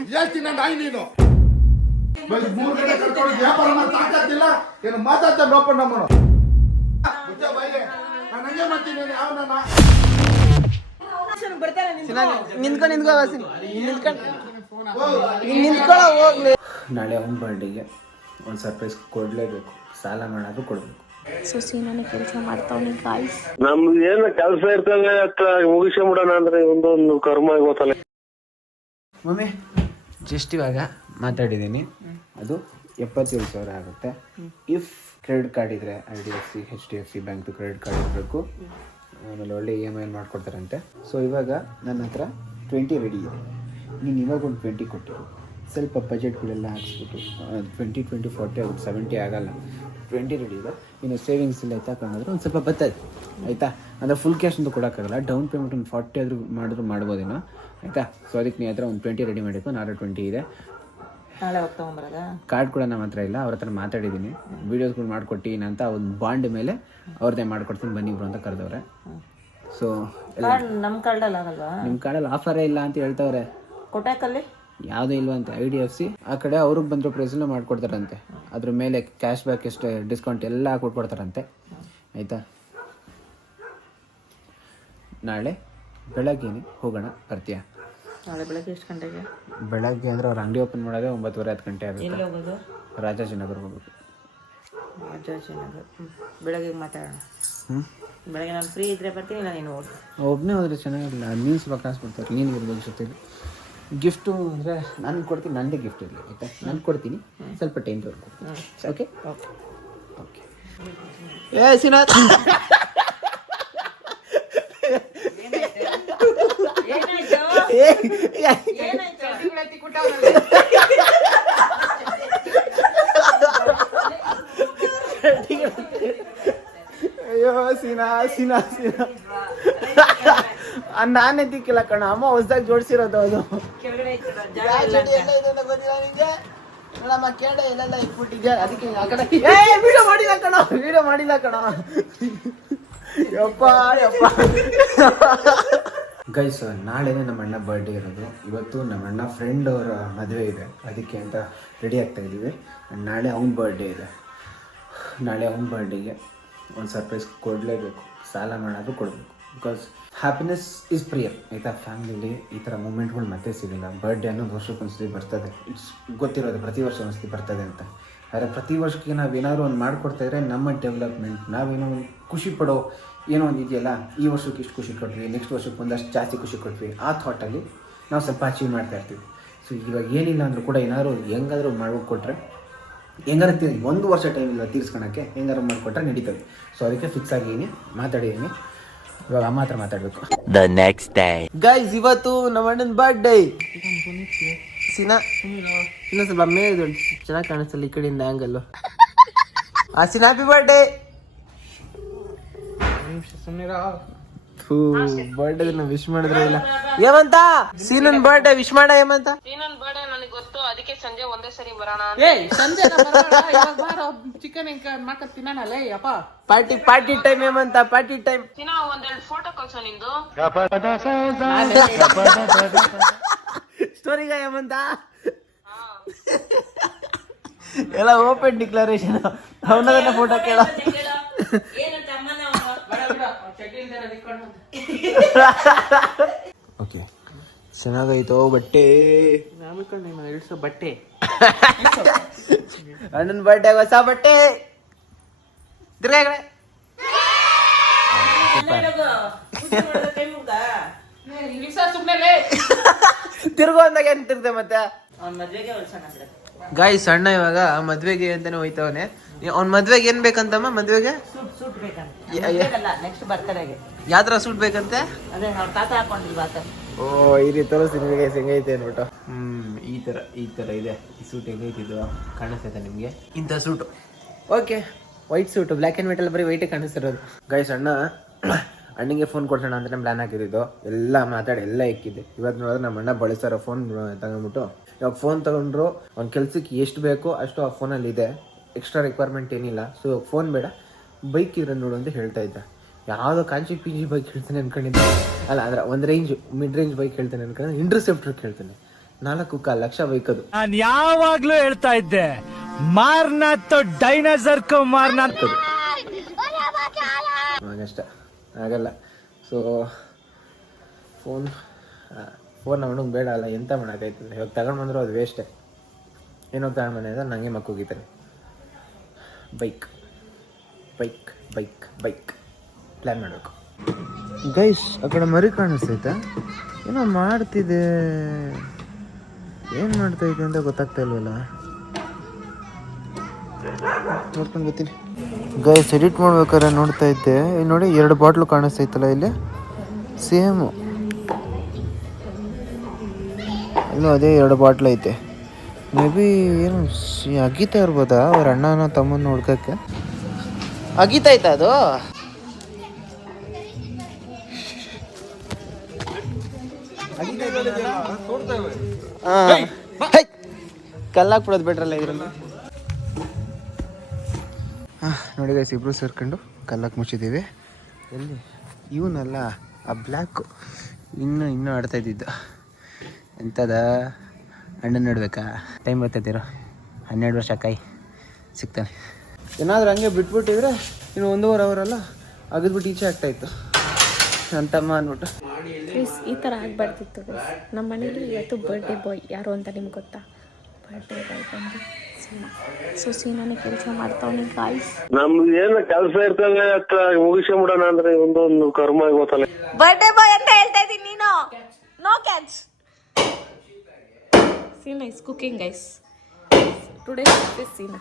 ಹೇಳ್ತೀನಿ ನಾಯಿ ನೀನು ಮೂರು ಗಂಟೆ ಕರ್ಕೊಂಡು ವ್ಯಾಪಾರ ಮಾಡಿ ತಾಕತ್ತಿಲ್ಲ ಏನು ಮಾತಾಡ್ತಾನೆ ಓಪನ್ ನಮ್ಮನು ನಾನು ಹಂಗೆ ಮಾಡ್ತೀನಿ ಯಾವ ಹೋಗ್ಲಿ. ನಾಳೆ ಅವನ ಬರ್ಡೇಗೆ ಒಂದು ಸರ್ಪ್ರೈಸ್ ಕೊಡ್ಲೇಬೇಕು, ಸಾಲ ಮಾಡಾದ್ರೂ ಕೊಡ್ಬೇಕು. ನಾನು ಕೆಲಸ ಮಾಡ್ತಾವನಿ ಗಾಯ್ಸ್. ನಮ್ದು ಏನು ಕೆಲಸ ಇರ್ತದೆ ಮುಗಿಸ್ಕೊಂಬಿಡೋಣ ಅಂದ್ರೆ ಒಂದು ಕರ್ಮ ಗೊತ್ತಲ್ಲ. ಮಮ್ಮಿ ಜಸ್ಟ್ ಇವಾಗ ಮಾತಾಡಿದ್ದೀನಿ, ಅದು 77,000 ಆಗುತ್ತೆ. ಇಫ್ ಕ್ರೆಡಿಟ್ ಕಾರ್ಡ್ ಇದ್ರೆ IDFC HDFC ಬ್ಯಾಂಕ್ದು ಕ್ರೆಡಿಟ್ ಕಾರ್ಡ್ ಇರಬೇಕು. ಆಮೇಲೆ ಒಳ್ಳೆ EMI ಮಾಡ್ಕೊಡ್ತಾರಂತೆ. ಸೊ ಇವಾಗ ನನ್ನ ಹತ್ರ 20 ರೆಡಿ ಇದೆ. ನೀನು ಇವಾಗ ಒಂದು 20 ಕೊಟ್ಟಿರು, ಸ್ವಲ್ಪ ಬಜೆಟ್ಗಳೆಲ್ಲ ಹಾಕ್ಸ್ಬಿಟ್ಟು 20, 20, 40 ಆಗುತ್ತೆ, 70 ಆಗಲ್ಲ. 20 ರೆಡಿ ಇದೆ. ಇನ್ನು ಸೇವಿಂಗ್ಸ್ ಎಲ್ಲ ಎತ್ತಾಕೊಂಡ್ರೆ ಒಂದು ಸ್ವಲ್ಪ ಬರ್ತದೆ ಆಯಿತಾ. ಅಂದರೆ ಫುಲ್ ಕ್ಯಾಶ್ ಅಂತೂ ಕೊಡೋಕ್ಕಾಗಲ್ಲ. ಡೌನ್ ಪೇಮೆಂಟ್ ಒಂದು 40 ಆದರೂ ಮಾಡ್ಬೋದೇನೋ ಆಯಿತಾ. ಸೊ ಅದಕ್ಕೆ ನೀ ಹತ್ರ ಒಂದು 20 ರೆಡಿ ಮಾಡಿದ್ದು, ನಾಳೆ 20 ಇದೆ. ನಾಳೆ ಹೋಗ್ತಗೊಂಬರದ ಕಾರ್ಡ್ ಕೂಡ ನಮ್ಮ ಹತ್ರ ಇಲ್ಲ, ಅವ್ರ ಹತ್ರ ಮಾತಾಡಿದ್ದೀನಿ. ವೀಡಿಯೋಸ್ಗಳು ಮಾಡಿಕೊಟ್ಟಿನ ಅಂತ ಒಂದು ಬಾಂಡ್ ಮೇಲೆ ಅವ್ರದ್ದೇ ಮಾಡ್ಕೊಡ್ತೀನಿ ಬನ್ನಿ ಇಬ್ರು ಅಂತ ಕರೆದವ್ರೆ. ಸೊ ನಮ್ಮ ಕಾರ್ಡಲ್ಲಿ ಆಗಲ್ವಾ? ನಿಮ್ಮ ಕಾರ್ಡಲ್ಲಿ ಆಫರೇ ಇಲ್ಲ ಅಂತ ಹೇಳ್ತವ್ರೆ. ಕೊಟ್ಟಾಕಲ್ಲಿ ಯಾವುದೂ ಇಲ್ವಂತೆ. IDFC ಆ ಕಡೆ ಅವ್ರಿಗೆ ಬಂದಿರೋ ಪ್ರೈಸನ್ನ ಮಾಡ್ಕೊಡ್ತಾರಂತೆ. ಅದ್ರ ಮೇಲೆ ಕ್ಯಾಶ್ ಬ್ಯಾಕ್ ಎಷ್ಟು ಡಿಸ್ಕೌಂಟ್ ಎಲ್ಲ ಕೊಟ್ಕೊಡ್ತಾರಂತೆ ಆಯಿತಾ. ನಾಳೆ ಬೆಳಗ್ಗೆನೇ ಹೋಗೋಣ, ಬರ್ತೀಯಾ? ನಾಳೆ ಬೆಳಗ್ಗೆ ಎಷ್ಟು ಗಂಟೆಗೆ? ಬೆಳಗ್ಗೆ ಅಂದರೆ ಅವ್ರು ಅಂಗಡಿ ಓಪನ್ ಮಾಡೋದೇ 9:30 10 ಗಂಟೆ ಆಗುತ್ತೆ. ಎಲ್ಲಿ ಹೋಗೋದು? ರಾಜಾಜಿನಗರ್ ಹೋಗೋದು. ರಾಜಾಜಿನಗರ್ ಬೆಳಗ್ಗೆ ಮಾತಾಡೋಣ. ಬೆಳಗ್ಗೆ ನಾನು ಫ್ರೀ ಇದ್ರೆ ಬರ್ತೀನಿ, ಇಲ್ಲ ನೀನು ಹೋಗಿ. ಒಬ್ಬನೇ ಹೋದರೆ ಚೆನ್ನಾಗಿಲ್ಲ, ನೀನು ಸ್ವಲ್ಪ ಕಾಸು ಕೊಡ್ತಾರೆ, ನೀನು ಇರ್ಬೋದು ಜೊತೆಲಿ. ಗಿಫ್ಟು ಅಂದರೆ ನಾನು ಕೊಡ್ತೀನಿ, ನನ್ನದೇ ಗಿಫ್ಟ್ ಇರಲಿ ಆಯಿತಾ. ನಾನು ಕೊಡ್ತೀನಿ, ಸ್ವಲ್ಪ ಟೈಮ್ ತೊಗೊಳ್ತೀನಿ. Okay okay okay. ಶ್ರೀನಾಥ್ ಅಯ್ಯೋ ಸೀನಾ ನಾನೇ ತಿಕ್ಕಿಲ್ಲ ಕಣ, ಅಮ್ಮ ಹೊಸ್ದಾಗಿ ಜೋಡಿಸಿರೋದು ಅದು. ವಿಡಿಯೋ ಮಾಡಿಲ್ಲ ಕಣ. ಯಪ್ಪ ಗೈಸ್, ನಾಳೆನೇ ನಮ್ಮ ಅಣ್ಣ ಬರ್ಡೇ ಇರೋದು. ಇವತ್ತು ನಮ್ಮ ಅಣ್ಣ ಫ್ರೆಂಡ್ ಅವರ ಮದುವೆ ಇದೆ, ಅದಕ್ಕೆ ಅಂತ ರೆಡಿ ಆಗ್ತಾ ಇದ್ದೀವಿ. ನಾಳೆ ಅವ್ನ ಬರ್ಡೇ ಇದೆ. ನಾಳೆ ಅವ್ನ ಬರ್ಡೇಗೆ ಒಂದು ಸರ್ಪ್ರೈಸ್ ಕೊಡಲೇಬೇಕು, ಸಾಲ ಮಾಡಾದ್ರೂ ಕೊಡಬೇಕು. ಬಿಕಾಸ್ ಹ್ಯಾಪಿನೆಸ್ ಈಸ್ ಪ್ರಿಯರ್ ಆಯಿತಾ. ಫ್ಯಾಮಿಲಿಲಿ ಈ ಥರ ಮೂಮೆಂಟ್ಗಳು ಮತ್ತೆ ಸಿಗಲ್ಲ. ಬರ್ಡೇ ಅನ್ನೋದು ವರ್ಷಕ್ಕೊಂದ್ಸತಿ ಬರ್ತದೆ, ಇಟ್ಸ್ ಗೊತ್ತಿರೋದು, ಪ್ರತಿ ವರ್ಷ ಒಂದ್ಸತಿ ಬರ್ತದೆ ಅಂತ. ಆದರೆ ಪ್ರತಿ ವರ್ಷಕ್ಕೆ ನಾವೇನಾದ್ರು ಒಂದು ಮಾಡಿಕೊಡ್ತಾಯಿದ್ರೆ ನಮ್ಮ ಡೆವಲಪ್ಮೆಂಟ್, ನಾವೇನೋ ಒಂದು ಖುಷಿ ಪಡೋ ಏನೋ ಒಂದು ಇದೆಯಲ್ಲ, ಈ ವರ್ಷಕ್ಕೆ ಇಷ್ಟು ಖುಷಿ ಕೊಟ್ವಿ, ನೆಕ್ಸ್ಟ್ ವರ್ಷಕ್ಕೆ ಒಂದಷ್ಟು ಜಾಸ್ತಿ ಖುಷಿ ಕೊಟ್ವಿ, ಆ ಥಾಟಲ್ಲಿ ನಾವು ಸ್ವಲ್ಪ ಅಚೀವ್ ಮಾಡ್ತಾಯಿರ್ತೀವಿ. ಸೊ ಇವಾಗ ಏನಿಲ್ಲ ಅಂದರೂ ಕೂಡ ಏನಾದ್ರು ಹೆಂಗಾದ್ರೂ ಮಾಡಿಕೊಟ್ರೆ, ಹೆಂಗಾರು ಒಂದು ವರ್ಷ ಟೈಮ್ ಇಲ್ಲ ತೀರ್ಸ್ಕೊಳಕ್ಕೆ, ಹೆಂಗಾರು ಮಾಡಿಕೊಟ್ರೆ ನಡೀತದೆ. ಸೊ ಅದಕ್ಕೆ ಫಿಕ್ಸ್ ಆಗಿದ್ದೀನಿ, ಮಾತಾಡಿದ್ದೀನಿ. ಇವಾಗ ಅಮ್ಮ ಹತ್ರ ಮಾತಾಡಬೇಕು. The next day. ಗೈಸ್, ಇವತ್ತು ನಮ್ಮ ಅಣ್ಣನ ಬರ್ಡೇ. ಇನ್ನೊಂದು ಸ್ವಲ್ಪ ಮೇಲೆ ಚೆನ್ನಾಗಿ ಕಾಣಿಸ್ತಲ್ಲ ಈ ಕಡೆಯಿಂದ ಆ್ಯಂಗಲ್ಲು. ಸಿನ ಹ್ಯಾಪಿ ಬರ್ಡೇ. ಬರ್ಡೇ ವಿಶ್ ಮಾಡಿದ್ರೆ ಇಲ್ಲ ಏಮಂತ. ಸೀನನ್ ಬರ್ಡೇ ವಿಶ್ ಮಾಡ ಏಮಂತ. ಸೀನನ್ ಬರ್ಡೇ ನನಗೆ ಗೊತ್ತು, ಅದಕ್ಕೆ ಸಂಜೆ ಒಂದೇ ಸರಿ ಬರೋಣ. ಚಿಕನ್ ಮಾಡ್ಕೊಂಡು ತಿನ್ನಲ್ಲ ಅಪ್ಪ. ಪಾರ್ಟಿ ಟೈಮ್ ಏಮಂತ, ಪಾರ್ಟಿ ಟೈಮ್. ಸೀನಾ ಒಂದೆರಡು ಫೋಟೋ ಕಳ್ಸೋ ನಿಂದು. ಸ್ಟೋರಿಗ ಏಮಂತ ಎಲ್ಲ ಓಪನ್ ಡಿಕ್ಲರೇಷನ್. ಅವನದನ್ನ ಫೋಟೋ ಕೇಳ. ಓಕೆ, ಚೆನ್ನಾಗೈತೋ ಬಟ್ಟೆ. ಬಟ್ಟೆ ಅಣ್ಣನ ಬರ್ಡೇ ಹೊಸ ಬಟ್ಟೆ. ತಿರ್ಗೋ ಅಂದಾಗ ಏನ್ ತಿರ್ದೆ ಮತ್ತೆ. ಗಾಯ್ಸ್, ಅಣ್ಣ ಇವಾಗ ಮದ್ವೆಗೆ ಅಂತಾನೆ ಹೋಯ್ತವನೆ. ಅವ್ನ ಮದ್ವೆಗೆ ಏನ್ ಬೇಕಂತಮ್ಮ? ಮದ್ವೆಗೆ ಸೂಟ್ ಬೇಕಂತ, ನೆಕ್ಸ್ಟ್ ಬರ್ತಡೆಗೆ ಯಾವ ತರ ಸೂಟ್ ಬೇಕಂತೆ? ಅದೇ ಅವ್ರ ತಾತ ಹಾಕೊಂಡಿಲ್ವಾ? ಓ, ಈ ರೀತಿ ಸಿನಿಮಾಗೆ ಹೆಂಗೈತೆ ಅನ್ಬಿಟ್ಟು. ಈ ತರ ಇದೆ ಈ ಸೂಟ್. ಹೆಂಗೈತಿದ್ದು ಕಾಣಿಸ್ತೈತೆ ನಿಮ್ಗೆ ಇಂಥ suit? Okay, white suit, black and white ಅಲ್ಲಿ ಬರೀ ವೈಟೇ ಕಾಣಿಸ್ತಿರೋದು. ಗೈಸ್, ಅಣ್ಣನಿಗೆ ಫೋನ್ ಕೊಡ್ಸೋಣ ಅಂತಲೇ ಪ್ಲಾನ್ ಹಾಕಿದ್ದು. ಎಲ್ಲ ಮಾತಾಡಿ ಎಲ್ಲ ಇಕ್ಕಿದ್ದೆ. ಇವಾಗ ನೋಡಿದ್ರೆ ನಮ್ಮ ಅಣ್ಣ ಬಳಸ್ತಾರೋ ಫೋನ್ ತಗೊಂಡ್ಬಿಟ್ಟು. ಇವಾಗ ಫೋನ್ ತಗೊಂಡ್ರು ಅವ್ನ ಕೆಲ್ಸಕ್ಕೆ ಎಷ್ಟು ಬೇಕೋ ಅಷ್ಟು ಆ ಫೋನಲ್ಲಿ ಇದೆ, ಎಕ್ಸ್ಟ್ರಾ ರಿಕ್ವೈರ್ಮೆಂಟ್ ಏನಿಲ್ಲ. ಸೊ ಇವಾಗ ಫೋನ್ ಬೇಡ, ಬೈಕ್ ಇದ್ರೆ ನೋಡು ಅಂತ ಹೇಳ್ತಾ ಇದ್ದ. ಯಾವುದೋ ಕಾಂಚಿ ಪಿ ಜಿ ಬೈಕ್ ಹೇಳ್ತಾನೆ ಅನ್ಕೊಂಡಿದ್ದೆ. ಅಲ್ಲ, ಅಂದ್ರೆ ಒಂದು ಮಿಡ್ ರೇಂಜ್ ಬೈಕ್ ಹೇಳ್ತಾನೆ ಅನ್ಕೊಂಡ್ರೆ ಇಂಟರ್ಸೆಪ್ಟರ್ ಕೇಳ್ತಾನೆ. 4.25 ಲಕ್ಷ ಬೈಕ್ ಅದು. ನಾನು ಯಾವಾಗ್ಲೂ ಹೇಳ್ತಾ ಇದ್ದೆ ಮಾರ್ನಾಥ್ ಡೈನೋಸರ್ ಕೋ ಮಾರ್ನಾಥ್. ಆಗಷ್ಟ ಆಗಲ್ಲ. ಸೊ ಫೋನ್ ನಮ್ಮನಿಗೆ ಬೇಡ ಅಲ್ಲ, ಎಂತ ಮಾಡೋಕ್ಕಾಯ್ತದೆ. ಇವಾಗ ತಗೊಂಡು ಬಂದರೂ ಅದು ವೇಸ್ಟೇ. ಏನೋ ತಗೊಂಡು ಬಂದಿದ್ದ ನನಗೆ ಮಕ್ಕೋಗಿದ್ದಾನೆ. ಬೈಕ್ ಪ್ಲ್ಯಾನ್ ಮಾಡಬೇಕು. ಗೈಸ್ ಆ ಕಡೆ ಮರಿ ಕಾಣಿಸ್ತೈತೆ, ಏನೋ ಮಾಡ್ತಿದೆ. ಏನು ಮಾಡ್ತೈತೆ ಅಂತ ಗೊತ್ತಾಗ್ತಾ ಇಲ್ವಲ್ಲ. ನೋಡ್ಕೊಂಡು ಬರ್ತೀನಿ. ಗೈಸ್ ಎಡಿಟ್ ಮಾಡ್ಬೇಕಾದ್ರೆ ನೋಡ್ತಾ ಇದ್ದೆ, ನೋಡಿ 2 ಬಾಟ್ಲು ಕಾಣಿಸ್ತೈತಲ್ಲ ಇಲ್ಲಿ, ಸೇಮು. ಇಲ್ಲೂ ಅದೇ 2 ಬಾಟ್ಲು ಐತೆ. ಮೇ ಬಿ ಏನು ಅಗೀತಾ ಇರ್ಬೋದಾ ಅವ್ರ ಅಣ್ಣನ ತಮ್ಮನ ನೋಡ್ಕೋಕ್ಕೆ. ಅಗೀತಾಯ್ತಾ ಅದು? ಕಲ್ಲಾಕ್ಬಿಡೋದು ಬೆಟ್ರಲ್ಲ ಇದ್ರಲ್ಲಿ. ನೋಡಿ ಗೈಸ್, ಇಬ್ರು ಸೇರ್ಕೊಂಡು ಕಲ್ಲಾಕ್ ಮುಚ್ಚಿದ್ದೀವಿ. ಎಲ್ಲಿ ಇವನಲ್ಲ, ಆ ಬ್ಲ್ಯಾಕು ಇನ್ನೂ ಆಡ್ತಾ ಇದ್ದಿದ್ದು. ಎಂಥದ ಅಣ್ಣನ ನೋಡ್ಬೇಕಾ? ಟೈಮ್ ಬರ್ತೈತಿರೋ 12 ವರ್ಷ ಕಾಯಿ ಸಿಗ್ತಾನೆ. ಏನಾದರೂ ಹಂಗೆ ಬಿಟ್ಬಿಟ್ಟಿದ್ರೆ ಇನ್ನು 1.5 ಅವರಲ್ಲ ಅಗದ್ಬಿಟ್ಟು ಈಚೆ ಆಗ್ತಾಯಿತ್ತು ಅಂತಮ್ಮ ಅಂದ್ಬಿಟ್ಟು. ಪ್ಲೀಸ್ ಈ ಥರ ಆಗಬಾರ್ದಿತ್ತು ಗೈಸ್. ನಮ್ಮ ಮನೇಲಿ ಇವತ್ತು ಬರ್ಡೇ ಬಾಯ್ ಯಾರು ಅಂತ ನಿಮ್ಗೆ ಗೊತ್ತಾ? ಬರ್ಡೇ ಬಾಯ್ ಬಂದು ಸೀನಾ. ಸೊ ಸೀನಾನೇ ಕೆಲಸ ಮಾಡ್ತಾವನಿ ಗಾಯ್ಸ್. ನಮ್ದು ಏನು ಕೆಲಸ ಇರ್ತವೆ ಹತ್ರ ಮುಗಿಸ್ಕೊಂಬಿಡೋಣ ಅಂದ್ರೆ ಒಂದು ಕರ್ಮ ಗೊತ್ತಲ್ಲ. ಬರ್ಡೇ ಬಾಯ್ ಅಂತ ಹೇಳ್ತಾ ಇದ್ದೀನಿ ನೀನು. No catch. Seena is cooking guys. Today is Seena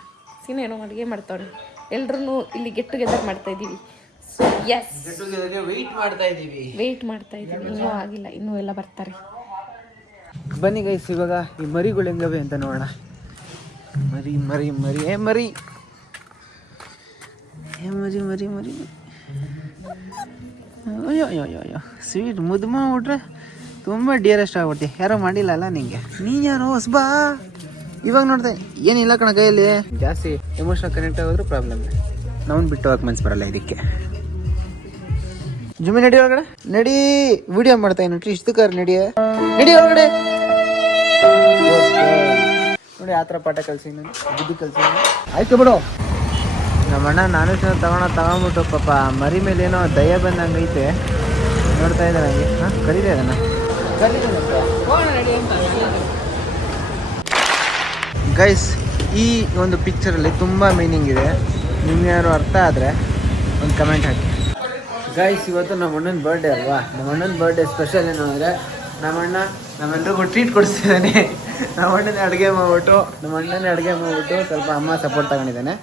ಏನೋ ಅಡುಗೆ ಮಾಡ್ತಾವನೆ. ಎಲ್ರೂ ಇಲ್ಲಿ ಗೆಟ್ ಟುಗೆದರ್ ಮಾಡ್ತಾ ಇದ್ದೀವಿ. ಸೊ ಎಸ್, ವೆಯ್ಟ್ ಮಾಡ್ತಾ ಇದ್ದೀವಿ. ಇನ್ನೂ ಆಗಿಲ್ಲ, ಇನ್ನೂ ಎಲ್ಲ ಬರ್ತಾರೆ. ಬನ್ನಿ ಗೈಸ್, ಇವಾಗ ಈ ಮರಿಗಳು ಹೆಂಗವೆ ಅಂತ ನೋಡೋಣ. ಮರಿ ಅಯ್ಯೋ ಸ್ವೀಟ್ ಮುದ್ದು ಮಾಡ್ಬಿಟ್ರೆ ತುಂಬ ಡಿಯರೆಸ್ಟ್ ಆಗ್ಬಿಡ್ತಿ. ಯಾರೋ ಮಾಡಿಲ್ಲ ಅಲ್ಲ ನಿಂಗೆ? ನೀ ಯಾರೋ ಹೊಸಬಾ? ಇವಾಗ ನೋಡ್ದೆ ಏನಿಲ್ಲ ಕಣ ಕೈಯಲ್ಲಿ. ಜಾಸ್ತಿ ಎಮೋಷನಲ್ ಕನೆಕ್ಟ್ ಆಗೋದ್ರು ಪ್ರಾಬ್ಲಮ್. ನಾವು ಬಿಟ್ಟು ಹೋಗಕ್ಕೆ ಮನ್ಸು ಬರಲ್ಲ ಇದಕ್ಕೆ. ಜುಮ್ಮಿ ನಡಿ ಒಳಗಡೆ, ನಡಿ. ವಿಡಿಯೋ ಮಾಡ್ತಾ ಇನ್ನು ಇಷ್ಟಕ್ಕಾರ ನಡಿ ಒಳಗಡೆ. ನೋಡಿ ಆ ಥರ ಪಾಠ ಕಲ್ಸಿ, ಬುದ್ಧಿ ಕಲ್ಸಿ. ಆಯ್ತು ಬಿಡು. ನಮ್ಮಣ್ಣ ನಾನು ತಗೊಂಬಿಟ್ಟು ಪಾಪ ಮರಿ ಮೇಲೆ ಏನೋ ದಯ ಬಂದಂಗೈತೆ. ನೋಡ್ತಾ ಇದ್ದಾರೆ ಹಂಗೆ. ಕರೀದೆ ಅದನ್ನು ಗೈಸ್. ಈ ಒಂದು ಪಿಕ್ಚರಲ್ಲಿ ತುಂಬ ಮೀನಿಂಗ್ ಇದೆ. ನಿಮ್ಗೆ ಯಾರು ಅರ್ಥ ಆದರೆ ಒಂದು ಕಮೆಂಟ್ ಹಾಕಿ ಗೈಸ್. ಇವತ್ತು ನಮ್ಮ ಅಣ್ಣನ ಬರ್ಡೇ ಅಲ್ವಾ? ನಮ್ಮ ಅಣ್ಣನ ಬರ್ಡೇ ಸ್ಪೆಷಲ್ ಏನು ಅಂದರೆ ನಮ್ಮೆಲ್ಲರಿಗೂ ಟ್ರೀಟ್ ಕೊಡಿಸ್ತಿದ್ದಾನೆ. ನಮ್ಮ ಅಣ್ಣನೇ ಅಡುಗೆ ಮಾಡಿಬಿಟ್ಟು ಸ್ವಲ್ಪ ಅಮ್ಮ ಸಪೋರ್ಟ್ ತಗೊಂಡಿದ್ದಾನೆ.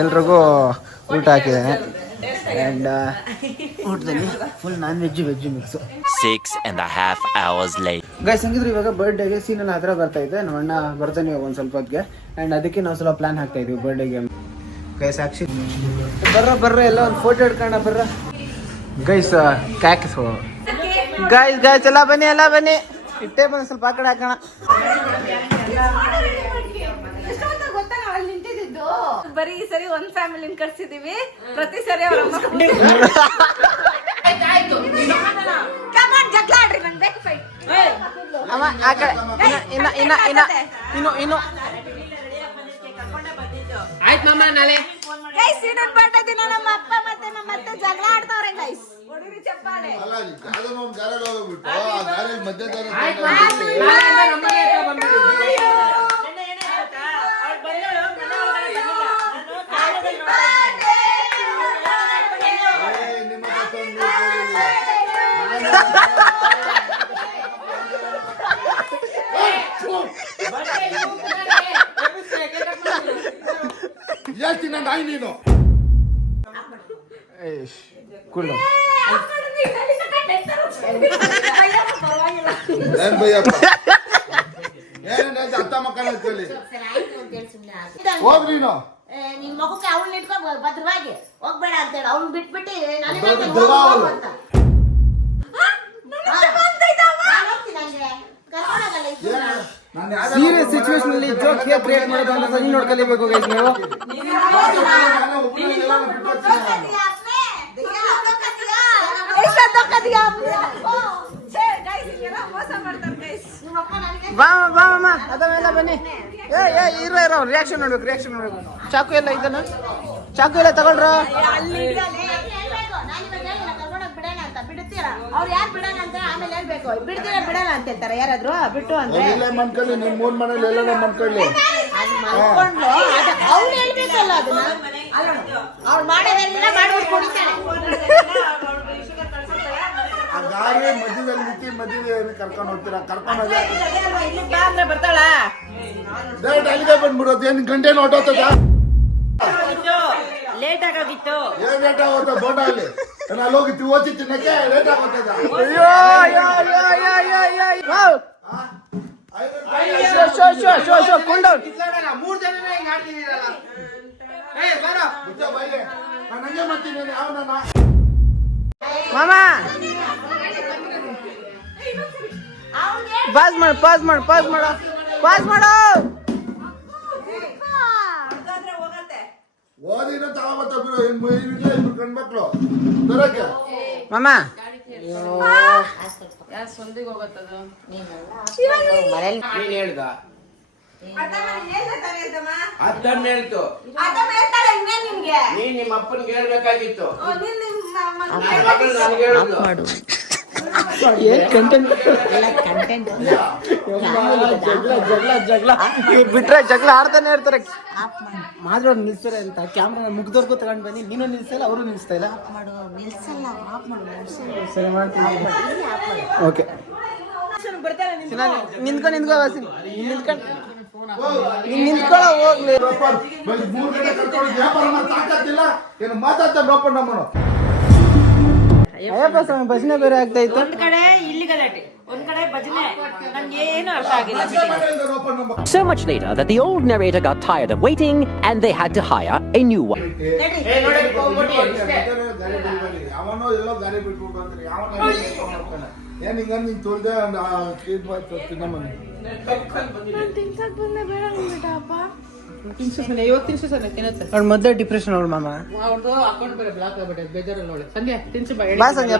ಎಲ್ರಿಗೂ ಊಟ ಹಾಕಿದ್ದಾನೆ. ಆ್ಯಂಡ್ ಊಟದಲ್ಲಿ full non veg mix. 6.5 hours later. Guys, ಹಂಗಿದ್ರು ಇವಾಗ ಬರ್ಡೇಗೆ ಸೀನಲ್ಲಿ ಹತ್ರ ಬರ್ತಾ ಇದೆ. ನಮ್ಮ ಅಣ್ಣ ಬರ್ತಾನೆ ಇವಾಗ ಒಂದು ಸ್ವಲ್ಪ ಹೊತ್ತಿಗೆ. ಆ್ಯಂಡ್ ಅದಕ್ಕೆ ನಾವು ಸ್ವಲ್ಪ ಪ್ಲ್ಯಾನ್ ಹಾಕ್ತಾ ಇದೀವಿ ಬರ್ಡೇಗೆ. ಗೈಸ್ ಆ್ಯಕ್ಚುಲಿ ಬರ್ರ ಎಲ್ಲ ಒಂದು ಫೋಟೋ ಹಿಡ್ಕೊಂಡ ಬರ್ರ ಗೈಸ್. ಕ್ಯಾಕಿಸ್ ಗೈಸ್ ಎಲ್ಲ ಬನ್ನಿ. ಇಟ್ಟೇ ಬಂದು ಸ್ವಲ್ಪ ಆ ಕಡೆ ಹಾಕೋಣ. ಬರೀ ಈ ಸರಿ ಒಂದ್ ಫ್ಯಾಮಿಲಿನ ಕರ್ಸಿದೀವಿ. ಪ್ರತಿ ಸರಿ ಅವ್ರ ಅಮ್ಮ ಆ ಕಡೆ ಇನ್ನು ಆಯ್ತು ಮಾಮ. ನಾಳೆ ಗೈಸ್ ಇನ್ನೊಂದು ಬರ್ಡೇ ದಿನ ನಮ್ಮ ಅಪ್ಪ ಮತ್ತೆ ನಮ್ಮ ಅತ್ತೆ ಜಗಳ ಆಡ್ತಾವ್ರೆ ಗೈಸ್. ಹೊಡಿರಿ ಚಪ್ಪಾಳೆ. ಅಲ್ಲ ಯಾವ್ದೋ ಒಂದು ಗಾರಲ್ಲಿ ಹೋಗ್ಬಿಟ್ಟು ಆ ಗಾರಲ್ಲಿ ಮಧ್ಯದಲ್ಲಿ ಹೇಳ್ತೀನಿ ನಾಯಿ ನೀನು ಕುಳ್ಳು. ಏನ್ ಬೈಯಪ್ಪ, ಏನೇನ್ ಅತ್ತ ಮಕ್ಕಳ ಹೋಗ್ರಿ ನೀನು. ನಿನ್ ಮಗಕ್ಕೆ ಅವ್ನ ಇಟ್ಕೊ ಭದ್ರವಾಗಿ ಹೋಗ್ಬೇಡ ಅಂತೇಳಿ ಅವ್ನ್ ಬಿಟ್ಬಿಟ್ಟು ಸೀರಿಯಸ್ ಸಿಚುವೇಶನ್ ಅಲ್ಲಿ ಜೋಕ್ ಹೇಗೆ ಕ್ರಿಯೇಟ್ ಮಾಡೋದು ಅಂತ ಸರಿ ನೋಡ್ಕೊಳ್ಬೇಕು ಗೈಸ್ ನೀವು. ಮೋಸ ಮಾಡ್ತಾರೆ ಗೈಸ್. ಬಾ ಬಾ ಅಮ್ಮ ಅದವೆಲ್ಲ ಬನ್ನಿ. ಇರೋ ರಿಯಾಕ್ಷನ್ ನೋಡ್ಬೇಕು. ಚಾಕು ಎಲ್ಲ ಇದನ್ನ ಚಾಕು ಎಲ್ಲ ತಗೊಳ್ರ. ಅವ್ರು ಯಾರು ಬಿಡೋಣ ಅಂತ ಆಮೇಲೆ ಹೇಳ್ಬೇಕು. ಬಿಡ್ತೀರಾ ಬಿಡಲ್ಲ ಅಂತ ಹೇಳ್ತಾರೆ ಯಾರಾದ್ರು ಬಿಟ್ಟು ಅಂದ್ರೆ ಇಲ್ಲೇ ಮನ್ಕೊಳ್ಳಿ, ನಿಮ್ ಮೂರ್ ಮನೇಲಿ ಎಲ್ಲ ಮನ್ಕೊಳ್ಳಿ. ಮಾಡ್ಕೊಂಡು ಅವ್ನು ಹೇಳ್ಬೇಕಲ್ಲ ಅದನ್ನ. ಅವ್ಳು ಮಾಡೋದೆಲ್ಲ ಮಾಡ್ಬಿಟ್ಟು ಕುಡಿತಾಳೆ. ಆ ಗಾಡಿ ಮಧ್ಯದಲ್ಲಿ ನಿಂತಿ ಮಧ್ಯದಲ್ಲಿ ಕರ್ಕೊಂಡು ಹೋಗ್ತೀರಾ? ಕರ್ಕೊಂಡು ಹೋಗಿ ಬರ್ತಾಳ ಡೈರೆಕ್ಟ್ ಅಲ್ಲಿಗೆ ಬಂದ್ಬಿಡೋದು. ಏನ್ ಗಂಟೆ ಹೊಟ್ಟೋಗ್ತದ? ಲೇಟ್ ಆಗೋಗಿತ್ತು. ಏನ್ ಲೇಟ್ ಆಗುತ್ತೆ ಬೋಟ ಅಲ್ಲಿ? ನಾನು ಅಲ್ಲಿ ಹೋಗಿ ಓದಿ ತಿನ್ನಕ್ಕೆ ಲೇಟ್ ಆಗುತ್ತದ. ಮೂರ್ ಜನ ಹಿಂಗ್ ಆಡ್ತಿದ್ದೀರಲ್ಲ. ನಾನು ಹಂಗೆ ಮಾಡ್ತೀನಿ. ಯಾವ ನನ್ನ ಮಾಮ ಪಾಸ್ ಮಾಡು. ಓದಿನ ತಗೋಬತ್ತ ಬಿಡು. ಇಬ್ರು ಗಂಡ್ಮಕ್ಳು ಬರಕ್ಕೆ ಮಾಮ ನೀನ್ ಹೇಳ್ದ ಅತ್ತನ್ನ ಹೇಳ್ತು. ನೀನ್ ನಿಮ್ಮ ಅಪ್ಪನ್ಗೆ ಹೇಳ್ಬೇಕಾಗಿತ್ತು. ಜಗಳ ಬಿಟ್ರೆ ಜಗಳ ಆಡ್ತಾನೆ ಇರ್ತಾರೆ. ಮಾತ್ರ ನಿಲ್ಸ್ತಾರೆ ಅಂತ ಕ್ಯಾಮ್ರಾ ಮುಗ್ದವ್ರಿಗೂ ತಗೊಂಡ್ ಬನ್ನಿ. ನೀನು ನಿಲ್ಸಲ್ಲ, ಅವರು ನಿಲ್ಸ್ತಾ ಇಲ್ಲ. ಸರಿ ಮಾಡ್ತೀನಿ. ಓಕೆ ನಿಂತ್ಕೊಳ್ಳೋ ಹೋಗ್ಲಿ. ಮೂರ್ ಗಂಟೆ ಕರ್ಕೊಂಡು ವ್ಯಾಪಾರ ಮಾಡಿ ತಾಕತ್ತಿಲ್ಲ. ಏನು ಮಾತಾಡ್ತಾನೆ ರೋಪಣ್ಣ ನಮ್ಮನು. ಅಯ್ಯಪ್ಪ ಸ್ವಾಮಿ ಭಜನೆ ಬೇರೆ ಆಗ್ತಾ ಇತ್ತು. ಒಂದ್ ಕಡೆ ಇಲ್ಲಿ ಗಲಾಟೆ, ಒಂದ್ ಕಡೆ ಭಜನೆ. ನನ್ಗೆ ಏನು ಅರ್ಥ ಆಗಿಲ್ಲ. ರೋಪಣ್ಣ ನಮ್ಮ So much later that the old narrator got tired of waiting and they had to hire a new one. ಯಾವನೋ ಎಲ್ಲೋ ಗಾಡಿ ಬಿಟ್ಬಿಟ್ಟು ಬಂದ್ರಿ. ಏನ್ ಹಿಂಗ ನಿಂಗೆ ತೋರ್ದೆ ತಿನ್ನಮ್ಮನೆ ಅವ್ಳ ಮೊದಲೇ ಡಿಪ್ರೆಷನ್ ಅವಳು ಮಾಮ. ಬಾ ಸಂಜೆ